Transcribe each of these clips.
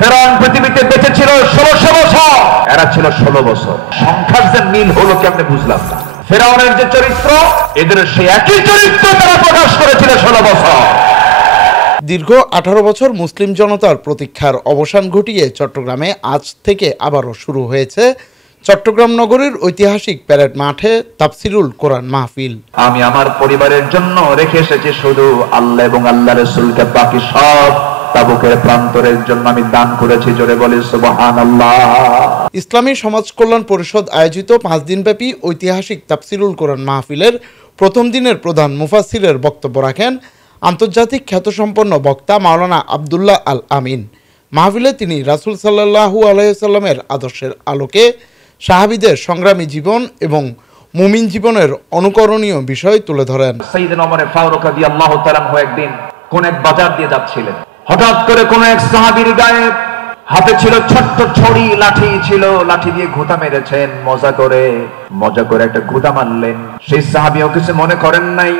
ফেরাউন পৃথিবীতে বেঁচে ছিল 1600 বছর, এরা ছিল 16 বছর। সংখ্যার যে মিল হলো কেমনে বুঝলাম না। ফেরাউনের যে চরিত্র, এদের সেই একই চরিত্র তারা প্রকাশ করেছিল 16 বছর। দীর্ঘ 18 বছর মুসলিম জনতার প্রতীক্ষার অবসান ঘটিয়ে চট্টগ্রামে আজ থেকে আবারও শুরু হয়েছে চট্টগ্রাম নগরীর ঐতিহাসিক প্যারেড মাঠে তাফসিরুল কোরআন মাহফিল। আমি আমার পরিবারের জন্য রেখে এসেছি শুধু আল্লাহ এবং আল্লাহ রাসূলকে, বাকি সব তাবুকের প্রান্তরের জন্য আমি দান করেছি। জোরে বলি সুবহানাল্লাহ। ইসলামী সমাজ কল্যাণ পরিষদ আয়োজিত 5 দিনব্যাপী ঐতিহাসিক তাফসিরুল কোরআন মাহফিলের প্রথম দিনের প্রধান মুফাসসিরের বক্তব্য রাখেন আন্তর্জাতিক খ্যাতসম্পন্ন বক্তা মাওলানা আব্দুল্লাহ আল আমিন। মাহফিলে তিনি রাসূল সাল্লাল্লাহু আলাইহি ওয়াসাল্লামের আদর্শের আলোকে সাহাবীদের সংগ্রামী জীবন এবং মুমিন জীবনের অনুকরণীয় বিষয় তুলে ধরেন। সাইয়েদনা ওমর ফারুক রাদিয়াল্লাহু তাআলা একদিন কোন এক বাজার দিয়ে যাচ্ছিলেন। হঠাৎ করে কোন এক সাহাবীর গায়ে হাতে ছিল ছোট্ট ছড়ি, লাঠি ছিল, লাঠি দিয়ে ঘুতা মেরেছেন। মজা করে একটা ঘুতা মারলেন। সেই সাহাবীও কিছু মনে করেন নাই।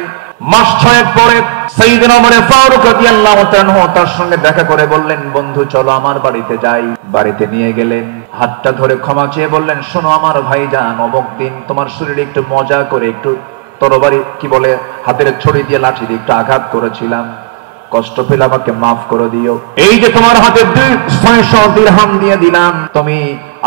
মাস 6 পরে সাইয়েদনা ওমর ফারুক রাদিয়াল্লাহু তাআলা তার সঙ্গে দেখা করে বললেন, বন্ধু চলো আমার বাড়িতে যাই। বাড়িতে নিয়ে গেলেন, হাতটা ধরে ক্ষমা চেয়ে বললেন, শোনো আমার ভাইজান, অমুক দিন তোমার শরীরে একটু মজা করে একটু তরবারি কি বলে হাতের ছড়ি দিয়ে লাঠি দিয়ে একটু আঘাত করেছিলাম, কষ্ট পেলে আমাকে মাফ করে দিও। এই যে তোমার হাতে 600 দিরহাম দিয়ে দিলাম, তুমি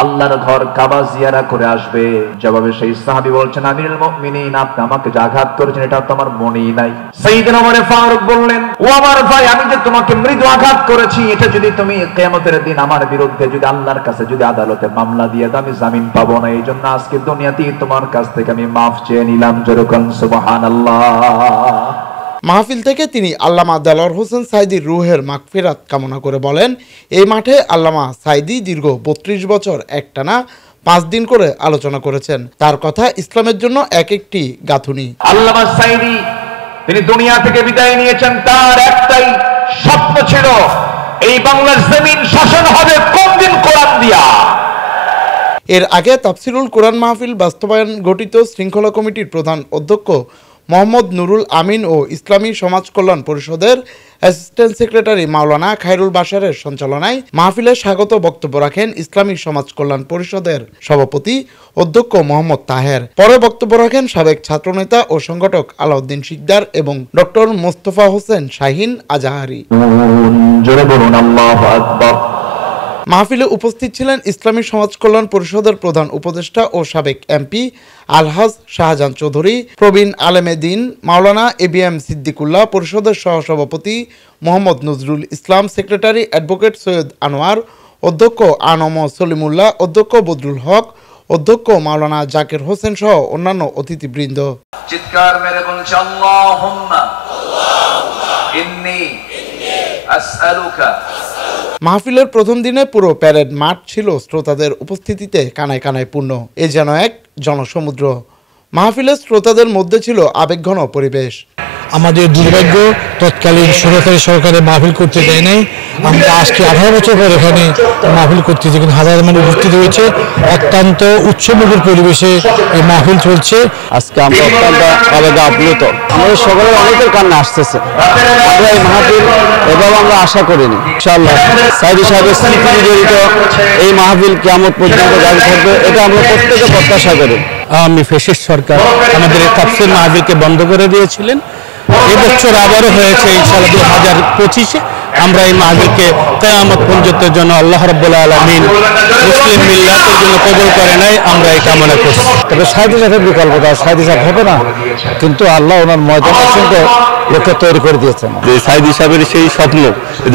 আল্লাহর ঘর কাবা জিয়ারা করে আসবে। জবাবে সেই সাহাবী বলছেন, আমিরুল মুমিনিন, আপনি আমাকে যে আঘাত করেছেন এটা তো আমার মনেই নাই। সাইয়েদনা ওমর ফারুক বললেন, ও আমার ভাই, আমি যে তোমাকে মৃদু আঘাত করেছি, এটা যদি তুমি কিয়ামতের দিন আমার বিরুদ্ধে যদি আল্লাহর কাছে যদি আদালতে মামলা দিয়ে দাও, আমি জামিন পাবো না। এই জন্য আজকে দুনিয়াতেই তোমার কাছ থেকে আমি মাফ চেয়ে নিলাম। যেরকম সুবহানাল্লাহ। মাহফিল থেকে তিনি আল্লামা দেলোয়ার হোসেন সাঈদীর রুহের মাগফিরাত কামনা করে বলেন, এই মাঠে আল্লামা সাঈদী দীর্ঘ 32 বছর একটানা 5 দিন করে আলোচনা করেছেন। তার কথা ইসলামের জন্য এক একটি গাঁথুনি। আল্লামা সাঈদী তিনি দুনিয়া থেকে বিদায় নিয়েছেন, তার একটাই স্বপ্ন ছিল, এই বাংলার জমিন শাসন হবে কোন দিন? কোরআন দিয়া। এর আগে তাফসিরুল কোরআন মাহফিল বাস্তবায়ন গঠিত শৃঙ্খলা কমিটির প্রধান অধ্যক্ষ মোহাম্মদ নুরুল আমিন ও ইসলামী সমাজ কল্যাণ পরিষদের অ্যাসিস্ট্যান্ট সেক্রেটারি মাওলানা খায়রুল বাশারের সঞ্চালনায় মাহফিলে স্বাগত বক্তব্য রাখেন ইসলামী সমাজ কল্যাণ পরিষদের সভাপতি অধ্যক্ষ মোহাম্মদ তাহের। পরে বক্তব্য রাখেন সাবেক ছাত্রনেতা ও সংগঠক আলাউদ্দিন শিকদার এবং ডক্টর মোস্তফা হোসেন শাহিন আজাহারি। মাহফিলে উপস্থিত ছিলেন ইসলামী সমাজ কল্যাণ পরিষদের প্রধান উপদেষ্টা ও সাবেক এমপি আলহাজ শাহজাহান চৌধুরী, প্রবীণ আলেমে দ্বীন মাওলানা এবিএম সিদ্দিকুল্লাহ, পরিষদের সহসভাপতি মোহাম্মদ নজরুল ইসলাম, সেক্রেটারি অ্যাডভোকেট সৈয়দ আনোয়ার, অধ্যক্ষ আনম সলিমুল্লাহ, অধ্যক্ষ বদরুল হক, অধ্যক্ষ মাওলানা জাকির হোসেন সহ অন্যান্য অতিথিবৃন্দ। চিৎকার মেরে বলছে, আল্লাহুম্মা ইন্নী আসআলুকা। মাহফিলের প্রথম দিনে পুরো প্যারেড মাঠ ছিল শ্রোতাদের উপস্থিতিতে কানায় কানায় পূর্ণ। এ যেন এক জনসমুদ্র। মাহফিলের শ্রোতাদের মধ্যে ছিল আবেগঘন পরিবেশ। আমাদের দুর্ভাগ্য, তৎকালীন সরকারি সরকারে মাহফিল করতে দেয় নাই। আমরা আজকে 18 বছর পর এখানে মাহফিল করতেছি, কিন্তু হাজার মানুষ উপস্থিত হয়েছে। অত্যন্ত উৎসবমুখর পরিবেশে এই মাহফিল চলছে। আজকে আমরা অত্যন্ত আবেগে আপ্লুত। আমাদের সকলের অনেকের কান্না আসতেছে। আমরা এই মাহফিল এভাবে আমরা আশা করিনি। ইনশাআল্লাহ সাঈদী সাহেবের স্মৃতি জড়িত এই মাহফিল কিয়ামত পর্যন্ত জারি থাকবে, এটা আমরা প্রত্যেকে প্রত্যাশা করি। আওয়ামী ফ্যাসিস্ট সরকার আমাদের এই তাফসীর মাহফিলকে বন্ধ করে দিয়েছিলেন। এবছর আবারও হয়েছে ইনশাআল্লাহ 2025-এ আমরা এই মাহফিলকে কিয়ামত পর্যন্তের জন্য আল্লাহ রাব্বুল আলামিন মুসলিম মিল্লাতের জন্য কবুল করে নাই, আমরা এই কামনা করছি। তবে সাঈদী সাহেবের বিকল্পটা, সাঈদী সাহেব হবে না, কিন্তু আল্লাহ ওনার ময়দান অসংখ্য লোককে তৈরি করে দিয়েছেন। যে সাঈদী সাহেবের সেই স্বপ্ন,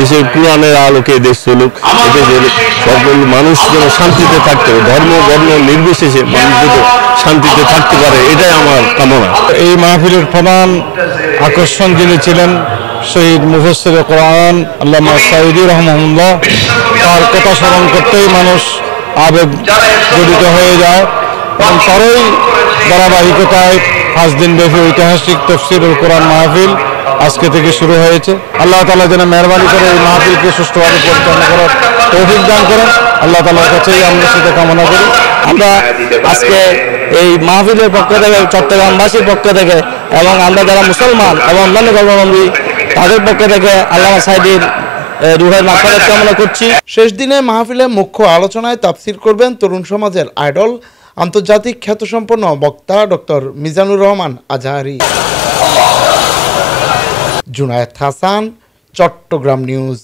দেশের কোরআনের আলোকে দেশ চলুক, এদেশের সকল মানুষ যেন শান্তিতে থাকতে পারে, ধর্ম বর্ণ নির্বিশেষে মানুষ যেন শান্তিতে থাকতে পারে, এটাই আমার কামনা। এই মাহফিলের প্রধান আকর্ষণ যিনি ছিলেন শহীদ মুফাসসির কোরআন আল্লামা সাঈদী রাহমাহুল্লাহ, তার কথা স্মরণ করতেই মানুষ আবেগ জড়িত হয়ে যায় এবং তারই ধারাবাহিকতায় 5 দিন ব্যাপী ঐতিহাসিক তাফসীরুল কোরআন মাহফিল আজকে থেকে শুরু হয়েছে। আল্লাহ তাআলা যেন মেহেরবানি করে এই মাহফিলকে সুষ্ঠুভাবে পরিচালনা করার তৌফিক দান করেন, আল্লাহ তাআলার কাছেই আমরা সেটা কামনা করি। আমরা আজকে এই মাহফিলের পক্ষ থেকে, চট্টগ্রামবাসীর পক্ষ থেকে এবং আমরা যারা মুসলমান এবং অন্যান্য ধর্মাবলম্বী তাদের পক্ষ থেকে আল্লামা সাঈদীর রুহের মাগফিরাত কামনা করছি। শেষ দিনে মাহফিলে মুখ্য আলোচনায় তাফসীর করবেন তরুণ সমাজের আইডল আন্তর্জাতিক খ্যাতিসম্পন্ন বক্তা ডক্টর মিজানুর রহমান আজহারি। জুনায়েদ হাসান, চট্টগ্রাম নিউজ।